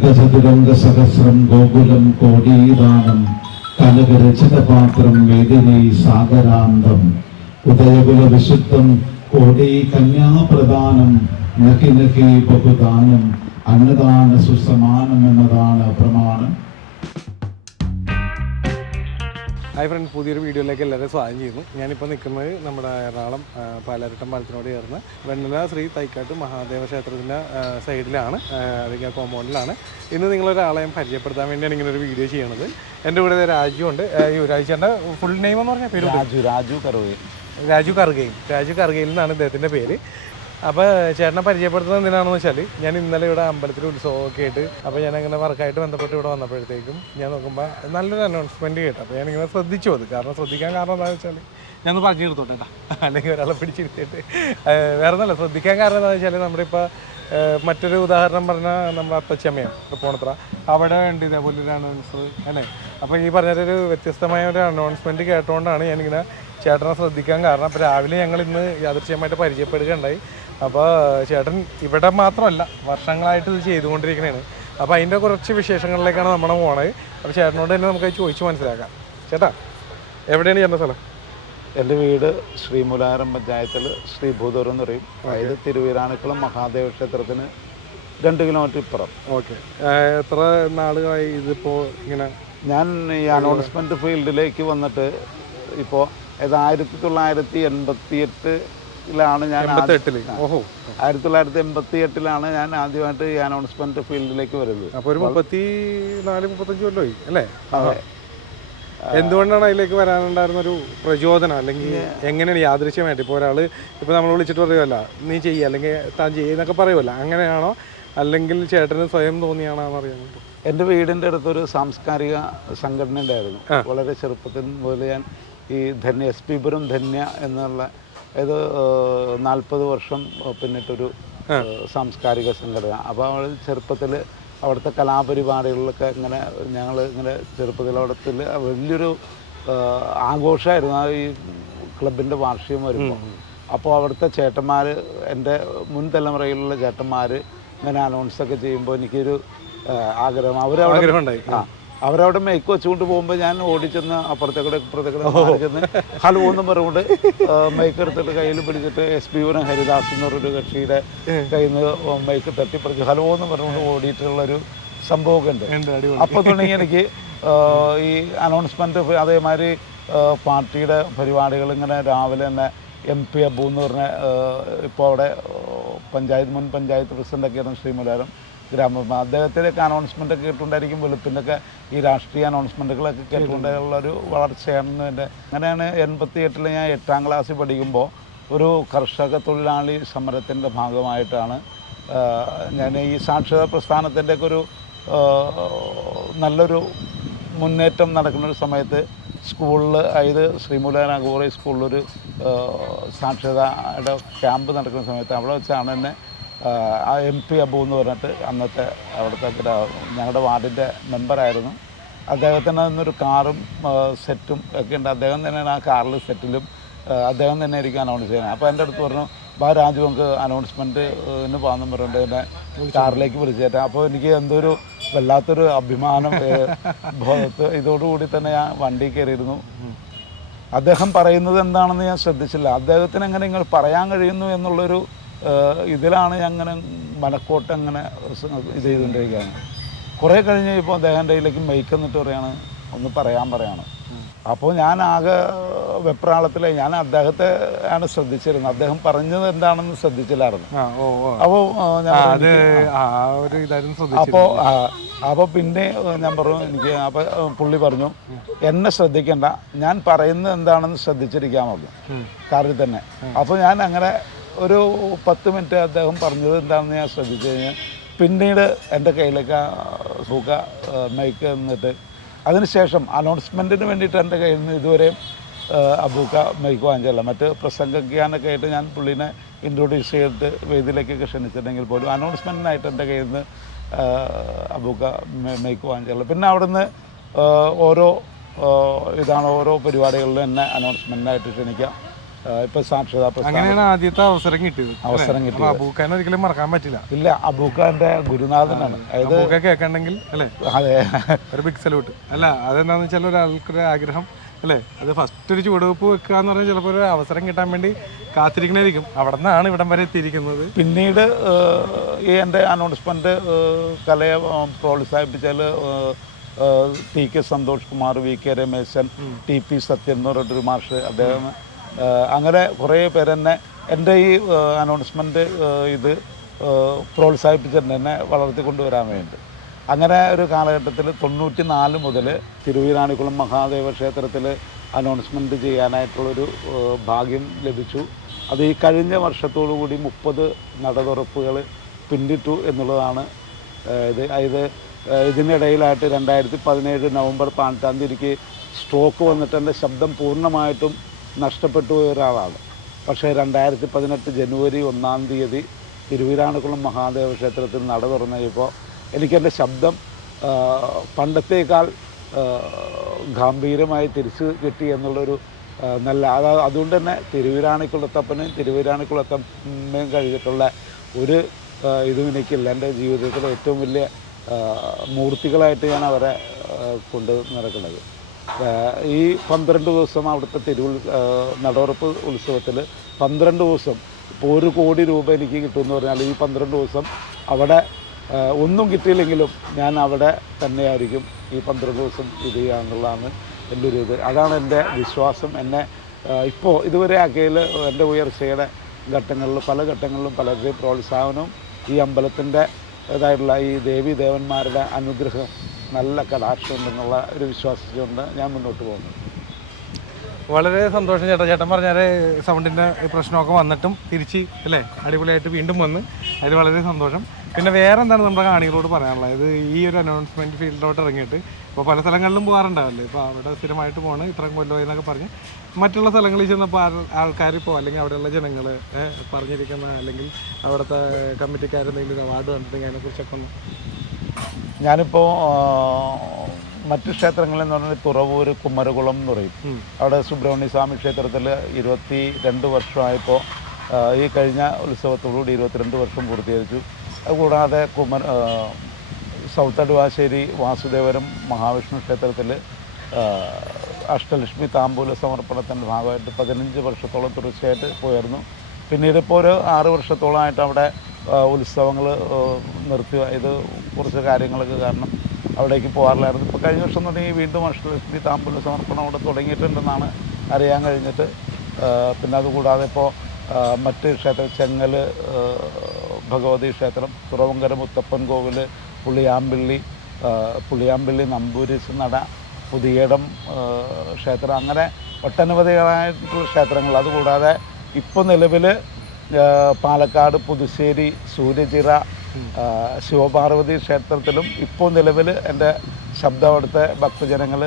ഗജതുരംഗസഹസ്രം ഗോകുലം കോടീദാനം കനകരചിതപാത്രം വേദിനി സാഗരാന്തം ഉദയകുല വിശുദ്ധം കോടീ കന്യാപ്രദാനം നഖി നഖി ബഹുദാനം അന്നദാന സുസമാനം എന്നതാണ് പ്രമാണം. Hi friends, പുതിയൊരു വീഡിയോയിലേക്ക് എല്ലാവരും സ്വാഗതം ചെയ്യുന്നു. ഞാനിപ്പോൾ നിൽക്കുന്നത് നമ്മുടെ എറണാകുളം പാലാരിട്ടം പാലത്തിനോട് ചേർന്ന് വെണ്ണല ശ്രീ തൈക്കാട്ട് മഹാദേവ ക്ഷേത്രത്തിൻ്റെ സൈഡിലാണ്, അല്ലെങ്കിൽ കോമ്പൗണ്ടിലാണ്. ഇന്ന് നിങ്ങളൊരാളെ പരിചയപ്പെടുത്താൻ വേണ്ടിയാണ് ഇങ്ങനെ ഒരു വീഡിയോ ചെയ്യണത്. എൻ്റെ കൂടെ രാജു ഉണ്ട്. യുവരാജ് ചേട്ടൻ്റെ ഫുൾ നെയിം എന്ന് പറഞ്ഞാൽ പേര് രാജു കറുകയിൽ നിന്നാണ് ഇദ്ദേഹത്തിൻ്റെ പേര്. അപ്പോൾ ചേട്ടനെ പരിചയപ്പെടുത്തുന്നത് എന്തിനാണെന്ന് വെച്ചാൽ, ഞാൻ ഇന്നലെ ഇവിടെ അമ്പലത്തിൽ ഉത്സവമൊക്കെ ആയിട്ട്, അപ്പോൾ ഞാനങ്ങനെ വർക്കായിട്ട് ബന്ധപ്പെട്ട് ഇവിടെ വന്നപ്പോഴത്തേക്കും ഞാൻ നോക്കുമ്പോൾ നല്ലൊരു അനൗൺസ്മെൻറ്റ് കേട്ടു. അപ്പോൾ ഞാനിങ്ങനെ ശ്രദ്ധിച്ചു അത്. ശ്രദ്ധിക്കാൻ കാരണം എന്താണെന്ന് വെച്ചാൽ, ഞാനൊന്ന് പറഞ്ഞു തീർത്തോട്ടെ കേട്ടോ, അല്ലെങ്കിൽ ഒരാളെ പിടിച്ചിരുത്തിയിട്ട് വേറെ ഒന്നല്ല. ശ്രദ്ധിക്കാൻ കാരണം എന്താണെന്ന് വെച്ചാൽ, നമ്മുടെ ഇപ്പോൾ മറ്റൊരു ഉദാഹരണം പറഞ്ഞാൽ നമ്മുടെ അത്തച്ചമ്മയം തൃപ്പൂണിത്തുറ, അവിടെ ഉണ്ട് ഇതേപോലെ ഒരു അനൗൺസ് അല്ലേ. അപ്പോൾ ഈ പറഞ്ഞൊരു വ്യത്യസ്തമായ ഒരു അനൗൺസ്മെൻറ്റ് കേട്ടുകൊണ്ടാണ് ഞാനിങ്ങനെ ചേട്ടനെ ശ്രദ്ധിക്കാൻ കാരണം. അപ്പോൾ രാവിലെ ഞങ്ങൾ ഇന്ന് യാദൃശ്ചികമായിട്ട് പരിചയപ്പെടുകയുണ്ടായി. അപ്പോൾ ചേട്ടൻ ഇവിടെ മാത്രമല്ല, വർഷങ്ങളായിട്ട് ഇത് ചെയ്തുകൊണ്ടിരിക്കുന്നതാണ്. അപ്പോൾ അതിൻ്റെ കുറച്ച് വിശേഷങ്ങളിലേക്കാണ് നമ്മൾ പോണത്. അപ്പോൾ ചേട്ടനോട് തന്നെ നമുക്ക് ചോദിച്ച് മനസ്സിലാക്കാം. ചേട്ടാ, എവിടെയാണ് ചേട്ടൻ്റെ സ്ഥലം? എൻ്റെ വീട് ശ്രീമൂലാരം പഞ്ചായത്തിൽ ശ്രീഭൂതൂർ എന്ന് പറയും. അതായത് തിരുവീരാണിക്കുളം മഹാദേവ ക്ഷേത്രത്തിന് 2 കിലോമീറ്റർ ഇപ്പുറം. ഓക്കെ. എത്ര നാളുകളായി ഇതിപ്പോൾ ഇങ്ങനെ? ഞാൻ ഈ അനൗൺസ്മെൻറ്റ് ഫീൽഡിലേക്ക് വന്നിട്ട് ഇപ്പോൾ 1988-ലാണ് ഞാൻ 1988-ലാണ് ഞാൻ ആദ്യമായിട്ട് ഈ അനൗൺസ്മെൻറ്റ് ഫീൽഡിലേക്ക് വരുന്നത്. അപ്പോൾ ഒരു 34-35 കൊല്ലമായി അല്ലേ? എന്തുകൊണ്ടാണ് അതിലേക്ക് വരാനുണ്ടായിരുന്നൊരു പ്രചോദനം, അല്ലെങ്കിൽ എങ്ങനെയാണ് യാദൃശ്യമായിട്ട്? ഇപ്പോൾ ഒരാൾ ഇപ്പോൾ നമ്മൾ വിളിച്ചിട്ട് പറയുമല്ല, നീ ചെയ്യുക അല്ലെങ്കിൽ താൻ ചെയ്യുന്നൊക്കെ പറയുമല്ലോ, അങ്ങനെയാണോ അല്ലെങ്കിൽ ചേട്ടന് സ്വയം തോന്നിയാണോ അറിയാൻ? എൻ്റെ വീടിൻ്റെ അടുത്തൊരു സാംസ്കാരിക സംഘടന ഉണ്ടായിരുന്നു. വളരെ ചെറുപ്പത്തിൽ മുതൽ ഞാൻ ഈ ധന്യ SP പുരം ധന്യ എന്നുള്ള ഇത് 40 വർഷം പിന്നിട്ടൊരു സാംസ്കാരിക സംഘടന. അപ്പോൾ അവൾ ചെറുപ്പത്തിൽ അവിടുത്തെ കലാപരിപാടികളിലൊക്കെ ഇങ്ങനെ ഞങ്ങൾ ഇങ്ങനെ ചെറുപ്പത്തിൽ അവിടുത്തെ വലിയൊരു ആഘോഷമായിരുന്നു ഈ ക്ലബിൻ്റെ വാർഷികം വരുമ്പോൾ. അപ്പോൾ അവിടുത്തെ ചേട്ടന്മാർ, എൻ്റെ മുൻ തലമുറയിലുള്ള ചേട്ടന്മാർ ഇങ്ങനെ അനൗൺസൊക്കെ ചെയ്യുമ്പോൾ എനിക്കൊരു ആഗ്രഹം. അവരവിടെ മേക്ക് വെച്ചുകൊണ്ട് പോകുമ്പോൾ ഞാൻ ഓടിച്ചെന്ന് അപ്പുറത്തേക്കൂടെ ഇപ്പുറത്തേക്കൂടെ ചെന്ന് ഹലോ എന്നും പറഞ്ഞുകൊണ്ട് മൈക്ക് എടുത്തിട്ട് കയ്യിൽ പിടിച്ചിട്ട് SP പുരം ഹരിദാസ് എന്ന് പറഞ്ഞൊരു കക്ഷിയുടെ കയ്യിൽ നിന്ന് മൈക്ക് തട്ടിപ്പറിച്ച് ഹലോ എന്ന് പറഞ്ഞുകൊണ്ട് ഓടിയിട്ടുള്ളൊരു സംഭവമൊക്കെ ഉണ്ട്. അപ്പോൾ തുടങ്ങി എനിക്ക് ഈ അനൗൺസ്മെൻറ്റ്, അതേമാതിരി പാർട്ടിയുടെ പരിപാടികൾ ഇങ്ങനെ രാവിലെ തന്നെ MP അബു എന്ന് പറഞ്ഞ ഇപ്പോൾ അവിടെ മുൻ പഞ്ചായത്ത് പ്രസിഡൻ്റൊക്കെയായിരുന്നു ശ്രീമൂലാരം ഗ്രാമസഭ, അദ്ദേഹത്തിൻ്റെയൊക്കെ അനൗൺസ്മെൻറ്റൊക്കെ കേട്ടുകൊണ്ടായിരിക്കും വെളുപ്പിൻ്റെയൊക്കെ ഈ രാഷ്ട്രീയ അനൗൺസ്മെൻറ്റുകളൊക്കെ കേട്ടുകൊണ്ടുള്ളൊരു വളർച്ചയാണ് എൻ്റെ. അങ്ങനെയാണ് 88-ൽ ഞാൻ 8ാം ക്ലാസ്സിൽ പഠിക്കുമ്പോൾ ഒരു കർഷക തൊഴിലാളി സമരത്തിൻ്റെ ഭാഗമായിട്ടാണ് ഞാൻ ഈ സാക്ഷരതാ പ്രസ്ഥാനത്തിൻ്റെയൊക്കെ ഒരു നല്ലൊരു മുന്നേറ്റം നടക്കുന്നൊരു സമയത്ത് സ്കൂളിൽ, അതായത് ശ്രീമൂലാരം അഗോറി സ്കൂളിലൊരു സാക്ഷരതയുടെ ക്യാമ്പ് നടക്കുന്ന സമയത്ത് അവിടെ വെച്ചാണ് എന്നെ MP അബു എന്ന് പറഞ്ഞിട്ട് അന്നത്തെ അവിടുത്തെ ഞങ്ങളുടെ വാർഡിൻ്റെ മെമ്പറായിരുന്നു. അദ്ദേഹത്തിന് അന്നൊരു കാറും സെറ്റും ഒക്കെ ഉണ്ട്. അദ്ദേഹം തന്നെയാണ് ആ കാറിൽ സെറ്റിലും അദ്ദേഹം തന്നെ ആയിരിക്കും അനൗൺസ് ചെയ്യുന്നത്. അപ്പോൾ എൻ്റെ അടുത്ത് പറഞ്ഞു, രാജു നമുക്ക് അനൗൺസ്മെൻറ്റിന് പോകാമെന്ന് പറഞ്ഞിട്ട് എന്നെ കാറിലേക്ക് വിളിച്ചേറ്റാം. അപ്പോൾ എനിക്ക് എന്തൊരു വല്ലാത്തൊരു അഭിമാനം ബോധത്ത് ഇതോടുകൂടി തന്നെ ഞാൻ വണ്ടി കയറിയിരുന്നു. അദ്ദേഹം പറയുന്നത് എന്താണെന്ന് ഞാൻ ശ്രദ്ധിച്ചില്ല. അദ്ദേഹത്തിന് എങ്ങനെ ഇങ്ങനെ പറയാൻ കഴിയുന്നു എന്നുള്ളൊരു ഇതിലാണ് ഞാൻ അങ്ങനെ മനക്കോട്ട് അങ്ങനെ ഇത് ചെയ്തുകൊണ്ടിരിക്കുകയാണ്. കുറേ കഴിഞ്ഞ് ഇപ്പോൾ അദ്ദേഹത്തിൻ്റെ കയ്യിലേക്ക് മൈക്ക് എന്നിട്ട് പറയാണ്, ഒന്ന് പറയാണ്. അപ്പോൾ ഞാൻ ആകെ വെപ്രാളത്തിലായി. ഞാൻ അദ്ദേഹത്തെ ആണ് ശ്രദ്ധിച്ചിരുന്നത്, അദ്ദേഹം പറഞ്ഞത് എന്താണെന്ന് ശ്രദ്ധിച്ചില്ലായിരുന്നു. അപ്പോൾ പിന്നെ ഞാൻ പറഞ്ഞു എനിക്ക്. അപ്പോൾ പുള്ളി പറഞ്ഞു, എന്നെ ശ്രദ്ധിക്കേണ്ട, ഞാൻ പറയുന്നത് എന്താണെന്ന് ശ്രദ്ധിച്ചിരിക്കാൻ പറഞ്ഞു കാറിൽ തന്നെ. അപ്പോൾ ഞാൻ അങ്ങനെ ഒരു 10 മിനിറ്റ് അദ്ദേഹം പറഞ്ഞത് എന്താണെന്ന് ഞാൻ ശ്രദ്ധിച്ചു കഴിഞ്ഞാൽ പിന്നീട് എൻ്റെ കയ്യിലേക്ക് മൈക്ക് എന്നിട്ട് അതിനുശേഷം അനൗൺസ്മെൻറ്റിന് വേണ്ടിയിട്ട് എൻ്റെ കയ്യിൽ നിന്ന് ഇതുവരെയും അബൂക്ക മൈക്ക് വാങ്ങിച്ചല്ല. മറ്റ് പ്രസംഗിക്കാനൊക്കെ ആയിട്ട് ഞാൻ പുള്ളിനെ ഇൻട്രൊഡ്യൂസ് ചെയ്തിട്ട് വേദിയിലേക്കൊക്കെ ക്ഷണിച്ചിട്ടുണ്ടെങ്കിൽ പോലും അനൗൺസ്മെൻറ്റിനായിട്ട് എൻ്റെ കയ്യിൽ നിന്ന് അബൂക്ക മൈക്ക് വാങ്ങിച്ചല്ല. പിന്നെ അവിടുന്ന് ഓരോ പരിപാടികളിലും എന്നെ അനൗൺസ്മെൻറ്റിനായിട്ട് ക്ഷണിക്കാം. ഇപ്പോൾ സാക്ഷരതാ അങ്ങനെയാണ് ആദ്യത്തെ അവസരം കിട്ടിയത്. അബൂഖാനെ ഒരിക്കലും മറക്കാൻ പറ്റില്ല. ഇല്ല, അബൂഖാന്റെ ഗുരുനാഥനാണ്. അബൂഖ കേൾക്കണ്ടെങ്കിൽ അല്ലേ? അതെ, ഒരു ബിഗ് സല്യൂട്ട്. അല്ല അതെന്താണെന്ന് വെച്ചാൽ ഒരാൾക്കൊരു ആഗ്രഹം അല്ലേ, അത് ഫസ്റ്റ് ഒരു ചുവടുവെപ്പ് വെക്കുക എന്ന് പറഞ്ഞാൽ ചിലപ്പോൾ ഒരു അവസരം കിട്ടാൻ വേണ്ടി കാത്തിരിക്കണായിരിക്കും. അവിടെ നിന്നാണ് ഇവിടം വരെ എത്തിയിരിക്കുന്നത്. പിന്നീട് ഈ എൻ്റെ അനൗൺസ്മെൻറ്റ് കലയെ പ്രോത്സാഹിപ്പിച്ചാൽ T K Santhosh Kumar, V K Rameshan, T P Sathyan എന്ന് പറഞ്ഞിട്ടൊരു മാഷ്, അദ്ദേഹം, അങ്ങനെ കുറേ പേരെന്നെ എൻ്റെ ഈ അനൗൺസ്മെൻറ്റ് ഇത് പ്രോത്സാഹിപ്പിച്ചിട്ടുണ്ട്, എന്നെ വളർത്തിക്കൊണ്ടുവരാൻ വേണ്ടി. അങ്ങനെ ഒരു കാലഘട്ടത്തിൽ 94 മുതൽ തിരുവിതാണിക്കുളം മഹാദേവ ക്ഷേത്രത്തിൽ അനൗൺസ്മെൻറ്റ് ചെയ്യാനായിട്ടുള്ളൊരു ഭാഗ്യം ലഭിച്ചു. അത് ഈ കഴിഞ്ഞ വർഷത്തോടു കൂടി 30 നടതുറപ്പുകൾ പിന്നിട്ടു എന്നുള്ളതാണ്. ഇത് ഇതിനിടയിലായിട്ട് 2017 നവംബർ 12 തീയതിക്ക് സ്ട്രോക്ക് വന്നിട്ട് എൻ്റെ ശബ്ദം പൂർണ്ണമായിട്ടും നഷ്ടപ്പെട്ടു പോയ ഒരാളാണ്. പക്ഷേ 2018 ജനുവരി 1 തീയതി തിരുവിതാണിക്കുളം മഹാദേവ ക്ഷേത്രത്തിൽ നട തുറന്നപ്പോൾ എനിക്കെൻ്റെ ശബ്ദം പണ്ടത്തേക്കാൾ ഗാംഭീര്യമായി തിരിച്ചു കിട്ടി എന്നുള്ളൊരു നല്ല, അതുകൊണ്ട് തന്നെ തിരുവിതാണിക്കുളത്തപ്പനും തിരുവിതാണിക്കുളത്തമ്മയും കഴിഞ്ഞിട്ടുള്ള ഒരു ഇതും എനിക്കില്ല. എൻ്റെ ജീവിതത്തിലെ ഏറ്റവും വലിയ മൂർത്തികളായിട്ട് ഞാൻ അവരെ കൊണ്ട് നടക്കുന്നത്. ഈ 12 ദിവസം അവിടുത്തെ നടയുറപ്പ് ഉത്സവത്തിൽ 12 ദിവസം ഇപ്പോൾ 1 കോടി രൂപ എനിക്ക് കിട്ടുമെന്ന് പറഞ്ഞാൽ ഈ 12 ദിവസം അവിടെ ഒന്നും കിട്ടിയില്ലെങ്കിലും ഞാൻ അവിടെ തന്നെയായിരിക്കും ഈ 12 ദിവസം ഇത് ചെയ്യാന്നുള്ളതാണ് എൻ്റെ ഒരു ഇത്. അതാണ് എൻ്റെ വിശ്വാസം. എന്നെ ഇപ്പോൾ ഇതുവരെ ആക്കിയതിൽ എൻ്റെ ഉയർച്ചയുടെ ഘട്ടങ്ങളിൽ പല ഘട്ടങ്ങളിലും പലരുടെയും പ്രോത്സാഹനവും ഈ അമ്പലത്തിൻ്റെ ഇതായിട്ടുള്ള ഈ ദേവി ദേവന്മാരുടെ അനുഗ്രഹം നല്ല കടാക്ഷമുണ്ടെന്നുള്ള ഒരു വിശ്വാസത്തിലുണ്ട് ഞാൻ മുന്നോട്ട് പോകുന്നത്. വളരെ സന്തോഷം ചേട്ടാ. ചേട്ടൻ പറഞ്ഞാൽ സൗണ്ടിൻ്റെ പ്രശ്നമൊക്കെ വന്നിട്ടും തിരിച്ച് അല്ലേ അടിപൊളിയായിട്ട് വീണ്ടും വന്ന് അതിൽ വളരെ സന്തോഷം. പിന്നെ വേറെ എന്താണ് നമ്മുടെ കാണികളോട് പറയാനുള്ളത്? ഇത് ഈ ഒരു അനൗൺസ്മെൻറ്റ് ഫീൽഡിലോട്ട് ഇറങ്ങിയിട്ട് ഇപ്പോൾ പല സ്ഥലങ്ങളിലും പോകാറുണ്ടാവില്ലേ, ഇപ്പോൾ അവിടെ സ്ഥിരമായിട്ട് പോകണം ഇത്രയും കൊല്ലം എന്നൊക്കെ പറഞ്ഞ് മറ്റുള്ള സ്ഥലങ്ങളിൽ ചെന്നപ്പോൾ ആൾക്കാരിപ്പോൾ അല്ലെങ്കിൽ അവിടെയുള്ള ജനങ്ങൾ പറഞ്ഞിരിക്കുന്ന അല്ലെങ്കിൽ അവിടുത്തെ കമ്മിറ്റിക്കാരെന്തെങ്കിലും അവാർഡ് കണ്ടിട്ടുണ്ടെങ്കിൽ അതിനെക്കുറിച്ചൊക്കെ ഒന്ന്. ഞാനിപ്പോൾ മറ്റ് ക്ഷേത്രങ്ങളിൽ എന്ന് പറഞ്ഞാൽ തുറവൂർ കുമരകുളം എന്ന് പറയും, അവിടെ സുബ്രഹ്മണ്യ സ്വാമി ക്ഷേത്രത്തിൽ 22 വർഷമായപ്പോൾ ഈ കഴിഞ്ഞ ഉത്സവത്തോടുകൂടി 22 വർഷം പൂർത്തീകരിച്ചു. അതുകൂടാതെ സൗത്ത് അടുവാശ്ശേരി വാസുദേവരം മഹാവിഷ്ണു ക്ഷേത്രത്തിൽ അഷ്ടലക്ഷ്മി താമ്പൂല സമർപ്പണത്തിൻ്റെ ഭാഗമായിട്ട് 15 വർഷത്തോളം തുടർച്ചയായിട്ട് പോയിരുന്നു. പിന്നീട് ഇപ്പോൾ ഒരു 6 വർഷത്തോളമായിട്ട് അവിടെ ഉത്സവങ്ങൾ നിർത്തി. ഇത് കുറച്ച് കാര്യങ്ങളൊക്കെ കാരണം അവിടേക്ക് പോകാറില്ലായിരുന്നു. ഇപ്പോൾ കഴിഞ്ഞ വർഷം തുടങ്ങി വീണ്ടും അഷ്ടലക്ഷ്മി താമ്പൂല സമർപ്പണം അവിടെ തുടങ്ങിയിട്ടുണ്ടെന്നാണ് അറിയാൻ കഴിഞ്ഞിട്ട്. പിന്നെ അതുകൂടാതെ ഇപ്പോൾ മറ്റ് ക്ഷേത്രം ചെങ്ങൽ ഭഗവതി ക്ഷേത്രം, തുറവങ്കര മുത്തപ്പൻ കോവിൽ, പുളിയാമ്പള്ളി നമ്പൂരിസ് നട, പുതിയടം ക്ഷേത്രം, അങ്ങനെ ഒട്ടനവധികളായിട്ടുള്ള ക്ഷേത്രങ്ങൾ. അതുകൂടാതെ ഇപ്പോൾ നിലവിൽ പാലക്കാട് പുതുശ്ശേരി സൂര്യചിറ ശിവപാർവതി ക്ഷേത്രത്തിലും ഇപ്പോൾ നിലവിൽ എൻ്റെ ശബ്ദം അവിടുത്തെ ഭക്തജനങ്ങൾ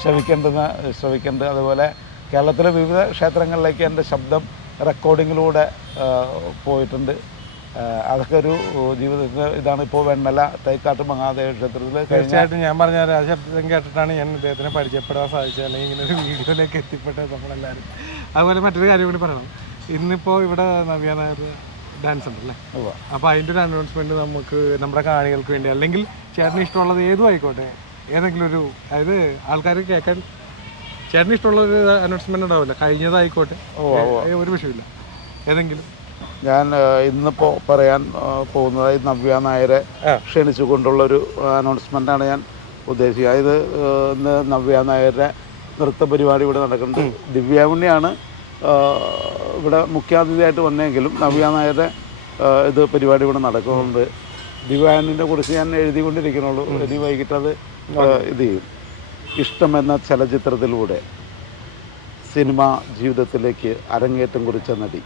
ശ്രവിക്കേണ്ടത്. അതുപോലെ കേരളത്തിലെ വിവിധ ക്ഷേത്രങ്ങളിലേക്ക് എൻ്റെ ശബ്ദം റെക്കോർഡിങ്ങിലൂടെ പോയിട്ടുണ്ട്. അതൊക്കെ ഒരു ജീവിതത്തിൽ ഇതാണ്. ഇപ്പോൾ വെണ്ണല തൈക്കാട്ട് മഹാദേവ ക്ഷേത്രത്തിൽ തീർച്ചയായിട്ടും ഞാൻ പറഞ്ഞ ആ ശബ്ദം കേട്ടിട്ടാണ് ഞാൻ ഇദ്ദേഹത്തിനെ പരിചയപ്പെടാൻ സാധിച്ചത്, അല്ലെങ്കിൽ ഇങ്ങനെ ഒരു വീഡിയോയിലേക്ക് എത്തിപ്പെട്ടത് നമ്മളെല്ലാവരും. അതുപോലെ മറ്റൊരു കാര്യം കൂടി പറയണം, ഇന്നിപ്പോൾ ഇവിടെ നവ്യ നായർ ഡാൻസ് ഉണ്ടല്ലേ, അപ്പോൾ അതിൻ്റെ ഒരു അനൗൺസ്മെൻറ്റ് നമുക്ക് നമ്മുടെ കാണികൾക്ക് വേണ്ടി അല്ലെങ്കിൽ ചേട്ടന് ഇഷ്ടമുള്ളത് ഏതും ആയിക്കോട്ടെ, ഏതെങ്കിലും ഒരു അതായത് ആൾക്കാർ കേൾക്കാൻ ചേട്ടന് ഇഷ്ടമുള്ളൊരു അനൗൺസ്മെൻറ്റ് ഉണ്ടാവില്ല, കഴിഞ്ഞതായിക്കോട്ടെ, ഒരു വിഷയമില്ല, ഏതെങ്കിലും. ഞാൻ ഇന്നിപ്പോൾ പറയാൻ പോകുന്നതായി നവ്യ നായരെ ക്ഷണിച്ചുകൊണ്ടുള്ളൊരു അനൗൺസ്മെൻറ്റാണ് ഞാൻ ഉദ്ദേശിക്കുക. ഇത് ഇന്ന് നവ്യ നായരുടെ നൃത്ത പരിപാടി ഇവിടെ നടക്കുന്നുണ്ട്. ദിവ്യാവുണ്ണിയാണ് ഇവിടെ മുഖ്യാതിഥിയായിട്ട് വന്നെങ്കിലും നവ്യ നായരുടെ ഇത് പരിപാടി ഇവിടെ നടക്കുന്നുണ്ട്. ദിവ്യാവുണ്ണിനെ കുറിച്ച് ഞാൻ എഴുതിക്കൊണ്ടിരിക്കുന്നുള്ളൂ. ഇനി വൈകിട്ട് അത് ഇത് ചെയ്യും. ഇഷ്ടമെന്ന ചലച്ചിത്രത്തിലൂടെ സിനിമാ ജീവിതത്തിലേക്ക് അരങ്ങേറ്റം കുറിച്ച നടി,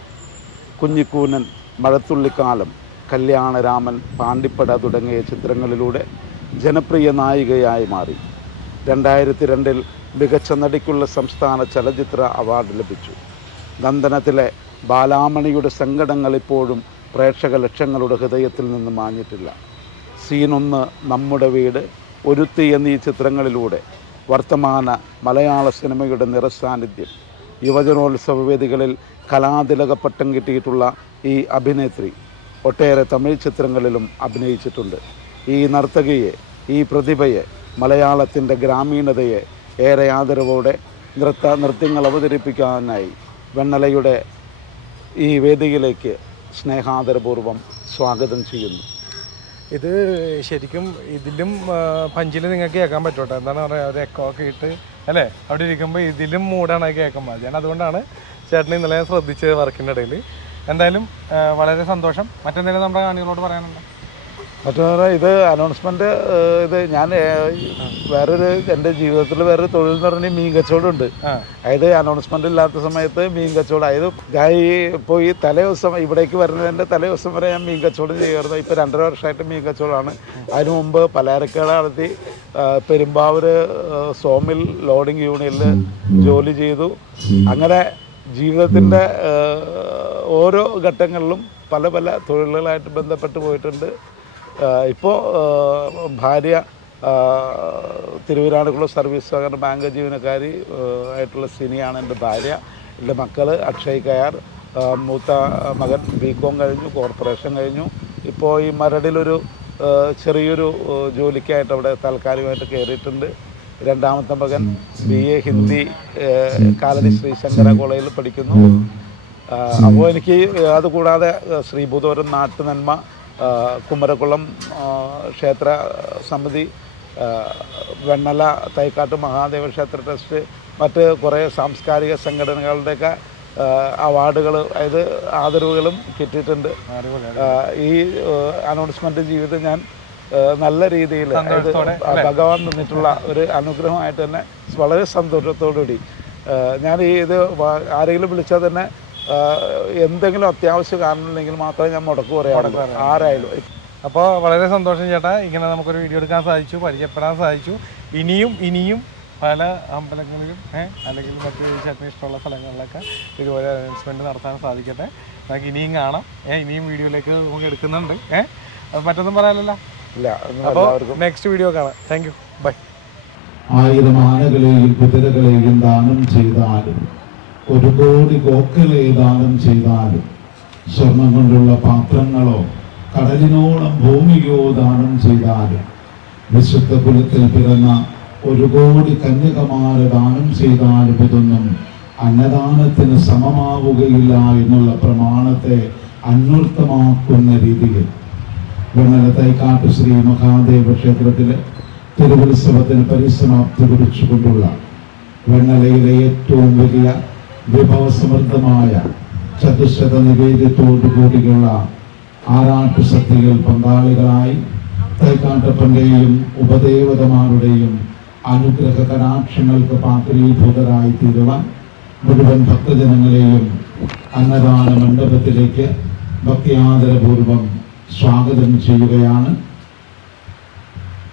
കുഞ്ഞിക്കൂനൻ, മഴത്തുള്ളിക്കാലം, കല്യാണരാമൻ, പാണ്ടിപ്പട തുടങ്ങിയ ചിത്രങ്ങളിലൂടെ ജനപ്രിയ നായികയായി മാറി. 2002 മികച്ച നടിക്കുള്ള സംസ്ഥാന ചലച്ചിത്ര അവാർഡ് ലഭിച്ചു. നന്ദനത്തിലെ ബാലാമണിയുടെ സങ്കടങ്ങൾ ഇപ്പോഴും പ്രേക്ഷക ലക്ഷങ്ങളുടെ ഹൃദയത്തിൽ നിന്ന് മാഞ്ഞിട്ടില്ല. സീൻ 1, നമ്മുടെ വീട്, ഒരുത്തി എന്നീ ചിത്രങ്ങളിലൂടെ വർത്തമാന മലയാള സിനിമയുടെ നിറസാന്നിധ്യം. യുവജനോത്സവ വേദികളിൽ കലാതിലക പട്ടം കിട്ടിയിട്ടുള്ള ഈ അഭിനേത്രി ഒട്ടേറെ തമിഴ് ചിത്രങ്ങളിലും അഭിനയിച്ചിട്ടുണ്ട്. ഈ നർത്തകിയെ, ഈ പ്രതിഭയെ, മലയാളത്തിൻ്റെ ഗ്രാമീണതയെ ഏറെ ആദരവോടെ നൃത്യങ്ങൾ അവതരിപ്പിക്കാനായി വെണ്ണലയുടെ ഈ വേദിയിലേക്ക് സ്നേഹാദരപൂർവ്വം സ്വാഗതം ചെയ്യുന്നു. ഇത് ശരിക്കും ഇതിലും പഞ്ചിൽ നിങ്ങൾക്ക് കേൾക്കാൻ പറ്റൂട്ടോ. എന്താണ് പറയുക, ഒരു എക്കോ ഒക്കെ ഇട്ട് അല്ലേ അവിടെ ഇരിക്കുമ്പോൾ ഇതിലും മൂടാണ് കേൾക്കുമ്പോൾ. ഞാൻ അതുകൊണ്ടാണ് ചേട്ടൻ ഇന്നലെ ശ്രദ്ധിച്ചത് വർക്കിൻ്റെ ഇടയിൽ. എന്തായാലും വളരെ സന്തോഷം. മറ്റെന്തെങ്കിലും നമ്മുടെ കാണികളോട് പറയാനുണ്ടോ? മറ്റൊരു ഇത് അനൗൺസ്മെൻറ്റ്, ഇത് ഞാൻ വേറൊരു എൻ്റെ ജീവിതത്തിൽ വേറൊരു തൊഴിൽ എന്ന് പറഞ്ഞാൽ മീൻ കച്ചവടമുണ്ട്. അതായത് അനൗൺസ്മെൻ്റ് ഇല്ലാത്ത സമയത്ത് മീൻ കച്ചവടം, അതായത് ഞാൻ ഇപ്പോൾ ഈ തലേദിവസം ഇവിടേക്ക് വരുന്നതിൻ്റെ തലേദിവസം വരെ ഞാൻ മീൻ കച്ചവടം ചെയ്യാറുണ്ട്. ഇപ്പോൾ 2.5 വർഷമായിട്ട് മീൻ കച്ചവടമാണ്. അതിനു മുമ്പ് പലചരക്കുകൾ നടത്തി പെരുമ്പാവൂർ സോമിൽ ലോഡിംഗ് യൂണിയനിൽ ജോലി ചെയ്തു. അങ്ങനെ ജീവിതത്തിൻ്റെ ഓരോ ഘട്ടങ്ങളിലും പല പല തൊഴിലുകളായിട്ട് ബന്ധപ്പെട്ട് പോയിട്ടുണ്ട്. ഇപ്പോൾ ഭാര്യ തിരുവിതാംകൂർ സർവീസ് സഹകരണ ബാങ്ക് ജീവനക്കാരി ആയിട്ടുള്ള സിനിയാണ് എൻ്റെ ഭാര്യ. എൻ്റെ മക്കൾ അക്ഷയ് കയാർ, മൂത്ത മകൻ BCom കഴിഞ്ഞു, കോർപ്പറേഷൻ കഴിഞ്ഞു. ഇപ്പോൾ ഈ മരടിലൊരു ചെറിയൊരു ജോലിക്കായിട്ട് അവിടെ താൽക്കാലികമായിട്ട് കയറിയിട്ടുണ്ട്. രണ്ടാമത്തെ മകൻ BA ഹിന്ദി കാലടി ശ്രീശങ്കര കോളേജിൽ പഠിക്കുന്നു. അപ്പോൾ എനിക്ക് അതുകൂടാതെ ശ്രീഭൂതപുരം നാട്ടുനന്മ, കുമരക്കുളം ക്ഷേത്ര സമിതി, വെണ്ണല തൈക്കാട്ട് മഹാദേവ ക്ഷേത്ര ട്രസ്റ്റ്, മറ്റ് കുറേ സാംസ്കാരിക സംഘടനകളുടെയൊക്കെ അവാർഡുകൾ, അതായത് ആദരവുകളും കിട്ടിയിട്ടുണ്ട്. ഈ അനൗൺസ്മെൻ്റ് ജീവിതം ഞാൻ നല്ല രീതിയിൽ, അതായത് ഭഗവാൻ തന്നിട്ടുള്ള ഒരു അനുഗ്രഹമായിട്ട് തന്നെ വളരെ സന്തോഷത്തോടുകൂടി ഞാൻ ഇത് ആരെങ്കിലും വിളിച്ചാൽ തന്നെ എന്തെങ്കിലും അത്യാവശ്യ കാരണമില്ലെങ്കിൽ മാത്രമേ ഞാൻ മുടക്ക് പറയാറുള്ളൂ, ആരായാലും. അപ്പോൾ വളരെ സന്തോഷം ചേട്ടാ, ഇങ്ങനെ നമുക്കൊരു വീഡിയോ എടുക്കാൻ സാധിച്ചു, പരിചയപ്പെടാൻ സാധിച്ചു. ഇനിയും പല അമ്പലങ്ങളിലും അല്ലെങ്കിൽ മറ്റ് ചേട്ടന് ഇഷ്ടമുള്ള സ്ഥലങ്ങളിലൊക്കെ ഇതുപോലെ അനൗൺസ്മെൻറ്റ് നടത്താൻ സാധിക്കട്ടെ. നമുക്ക് ഇനിയും കാണാം. ഇനിയും വീഡിയോയിലേക്ക് നമുക്ക് എടുക്കുന്നുണ്ട്. മറ്റൊന്നും പറയാനല്ലോ. ഇല്ല. അപ്പോൾ നെക്സ്റ്റ് വീഡിയോ കാണാം. Thank you, bye. 1000 ആനകളെയും കുതിരകളെയും ദാനം ചെയ്താലും, 1 കോടി കോക്കലെ ദാനം ചെയ്താലും, സ്വർണം കൊണ്ടുള്ള പാത്രങ്ങളോ കടലിനോളം ഭൂമിയോ ദാനം ചെയ്താലും, വിശുദ്ധ കുലത്തിൽ പിറന്ന 1 കോടി കന്യകമാരെ ദാനം ചെയ്താലും ഇതൊന്നും അന്നദാനത്തിന് സമമാവുകയില്ല എന്നുള്ള പ്രമാണത്തെ അന്വർത്ഥമാക്കുന്ന രീതിയിൽ വെണ്ണല തൈക്കാട്ട് ശ്രീ മഹാദേവ ക്ഷേത്രത്തിലെ തിരുവുത്സവത്തിന് പരിസമാപ്തി കുറിച്ചുകൊണ്ടുള്ള വെണ്ണലയിലെ ഏറ്റവും വലിയ വിഭവസമൃദ്ധമായ ചതുശത നിവേദ്യത്തോടു കൂടിയുള്ള ആറാട്ട് സദ്യയിൽ പങ്കാളികളായി തൈക്കാട്ടപ്പൻ്റെയും ഉപദേവതമാരുടെയും അനുഗ്രഹ കടാക്ഷങ്ങൾക്ക് പാത്രീഭൂതരായി തീരുവാൻ മുഴുവൻ ഭക്തജനങ്ങളെയും അന്നദാന മണ്ഡപത്തിലേക്ക് ഭക്തിയാദരപൂർവം സ്വാഗതം ചെയ്യുകയാണ്.